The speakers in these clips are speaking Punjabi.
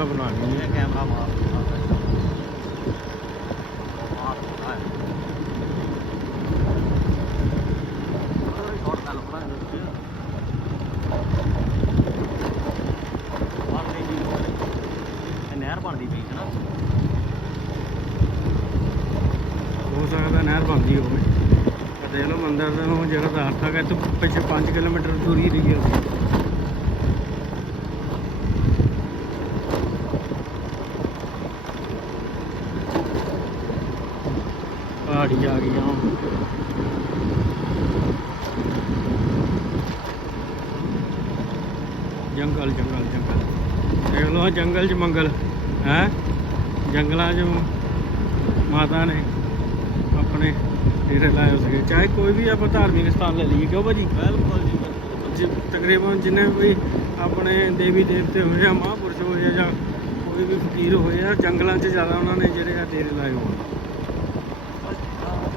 ਤਾਂ ਬਣਾ ਲਈ ਇਹ ਕੈਮਰਾ ਮਾਰ ਹੈ। ਨਹਿਰ ਬਣਦੀ ਪਈ ਹੈ ਨਾ। ਹੋ ਸਕਦਾ ਨਹਿਰ ਬਣਦੀ ਹੋਵੇ। ਦੇਖ ਲਓ ਮੰਦਿਰ ਦਾਰ ਥਾ ਇੱਥੋਂ ਪਿੱਛੇ 5 ਕਿਲੋਮੀਟਰ ਦੂਰੀ ਰਹੀ ਹੈ ਪਹਾੜੀ ਆ ਗਈਆਂ ਜੰਗਲ ਜੰਗਲ ਜੰਗਲ। ਦੇਖ ਲਓ ਜੰਗਲ ਚ ਮੰਗਲ ਹੈ? ਜੰਗਲਾਂ 'ਚ ਮਾਤਾ ਨੇ ਆਪਣੇ ਡੇਰੇ ਲਾਏ ਸੀਗੇ। ਚਾਹੇ ਕੋਈ ਵੀ ਆਪਾਂ ਧਾਰਮਿਕ ਸਥਾਨ ਲੈ ਲਈਏ ਕਿਉਂ ਭਾਜੀ? ਬਿਲਕੁਲ ਜੀ ਬਿਲਕੁਲ ਜੀ ਤਕਰੀਬਨ ਜਿੰਨੇ ਵੀ ਆਪਣੇ ਦੇਵੀ ਦੇਵਤੇ ਹੋਏ ਆ ਮਹਾਂਪੁਰਸ਼ ਹੋਏ ਆ ਜਾਂ ਕੋਈ ਵੀ ਫਕੀਰ ਹੋਏ ਆ ਜੰਗਲਾਂ 'ਚ ਜ਼ਿਆਦਾ ਉਹਨਾਂ ਨੇ ਜਿਹੜੇ ਆ ਡੇਰੇ ਲਾਏ ਹੋਏ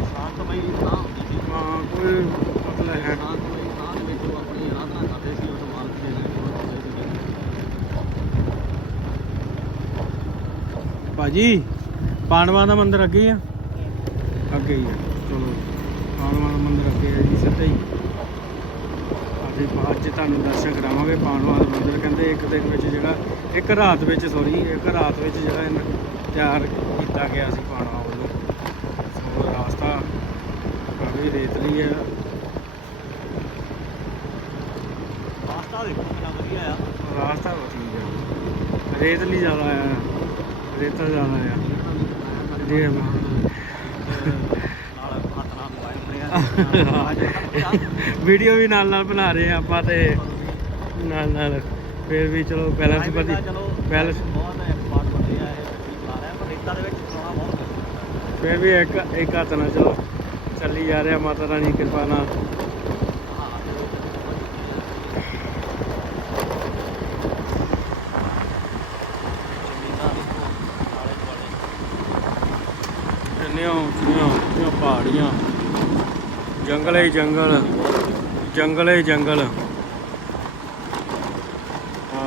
ਸ਼ਾਂਤਮਈ ਥਾਂ ਹੁੰਦੀ ਸੀ ਹਾਂ ਕੋਈ ਮਤਲਬ ਹੈ ਸ਼ਾਂਤਮਈ ਥਾਂ ਦੇ ਵਿੱਚ ਆਪਣੀ ਆਰਾਧਨਾ ਕਰਦੇ ਸੀ ਉਸ ਮਾਲਕ ਦੇ ਲਈ ਭਾਜੀ ਪਾਂਡਵਾਂ ਦਾ ਮੰਦਿਰ ਅੱਗੇ ਆ? ਅੱਗੇ ਹੀ ਆ, ਚਲੋ ਪਾਂਡਵਾਂ ਦਾ ਮੰਦਿਰ ਅੱਗੇ ਹੈ ਜੀ, ਸਿੱਧਾ ਹੀ। ਅਸੀਂ ਬਾਅਦ ਚ ਤੁਹਾਨੂੰ ਦਰਸ਼ਨ ਕਰਾਵਾਂਗੇ ਪਾਂਡਵਾਂ ਦਾ ਮੰਦਿਰ, ਕਹਿੰਦੇ ਇੱਕ ਦਿਨ ਵਿੱਚ ਜਿਹੜਾ, ਇੱਕ ਰਾਤ ਵਿੱਚ ਸੌਰੀ ਇੱਕ ਰਾਤ ਵਿੱਚ ਜਿਹੜਾ ਇਹਨਾਂ ਤਿਆਰ ਕੀਤਾ ਗਿਆ ਸੀ ਪਾਂਡਵਾਂ ਵੱਲੋਂ ਸੋ ਰਾਸਤਾ ਕਾਫੀ ਰੇਤਲੀ ਹੈ ਪਾਸਤਾ ਦੇਖੋ ਕਿੰਨਾ ਵਧੀਆ ਆ। ਰਾਸਤਾ ਵਾ ਹੈ ਰੇਤਲੀ ਜ਼ਿਆਦਾ ਆ। ਰੇਤਾ ਜ਼ਿਆਦਾ ਆ। ਜੀ ਵੀਡੀਓ ਵੀ ਨਾਲ ਨਾਲ ਬਣਾ ਰਹੇ ਆ ਆਪਾਂ ਤੇ। ਨਾਲ ਨਾਲ। ਫਿਰ ਵੀ ਚਲੋ ਬੈਲੈਂਸ ਵਧੀ। ਬੈਲੈਂਸ ਬਹੁਤ ਐਕਸਪਰਟ ਬੰਦੇ ਆ ਇਹ। ਪਰ ਰੇਤਾ ਦੇ ਵਿੱਚ ਚਲਾਉਣਾ ਬਹੁਤ ਫਿਰ ਵੀ ਇੱਕ ਇੱਕ ਹੱਥ ਨਾਲ ਚਲੋ। ਚੱਲੀ ਜਾ ਰਿਹਾ ਮਾਤਾ ਰਾਣੀ ਕਿਰਪਾ ਨਾਲ। ਪਹਾੜੀਆਂ। ਜੰਗਲ ਹੀ ਜੰਗਲ ਜੰਗਲ ਹੀ ਜੰਗਲ। ਆ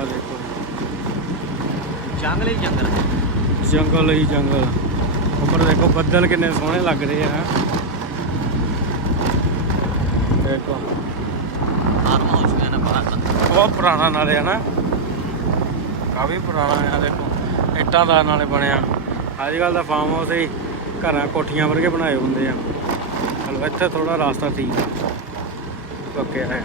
ਦੇਖੋ। ਜੰਗਲ ਹੀ ਜੰਗਲ। ਜੰਗਲ ਹੀ ਜੰਗਲ। ਉੱਪਰ ਦੇਖੋ ਬੱਦਲ ਕਿੰਨੇ ਸੋਹਣੇ ਲੱਗ ਰਹੇ ਆ। ਦੇਖੋ। ਫਾਰਮ ਹਾਊਸ ਵੀ ਨੇ ਬਾਹਰ ਬਹੁਤ ਪੁਰਾਣਾ ਨਾਲੇ ਆ ਨਾ। ਕਾਫੀ ਪੁਰਾਣਾ ਆ, ਦੇਖੋ। ਇੱਟਾਂ ਦਾ ਨਾਲੇ ਬਣਿਆ। ਅੱਜ ਕੱਲ ਦਾ ਫਾਰਮ ਹਾਊਸ ਹੀ ਘਰਾਂ ਕੋਠੀਆਂ ਵਰਗੇ ਬਣਾਏ ਹੁੰਦੇ ਆ। ਮਤਲਬ ਇੱਥੇ ਥੋੜਾ ਰਾਸਤਾ ਸੀ ਓਕੇ ਆ।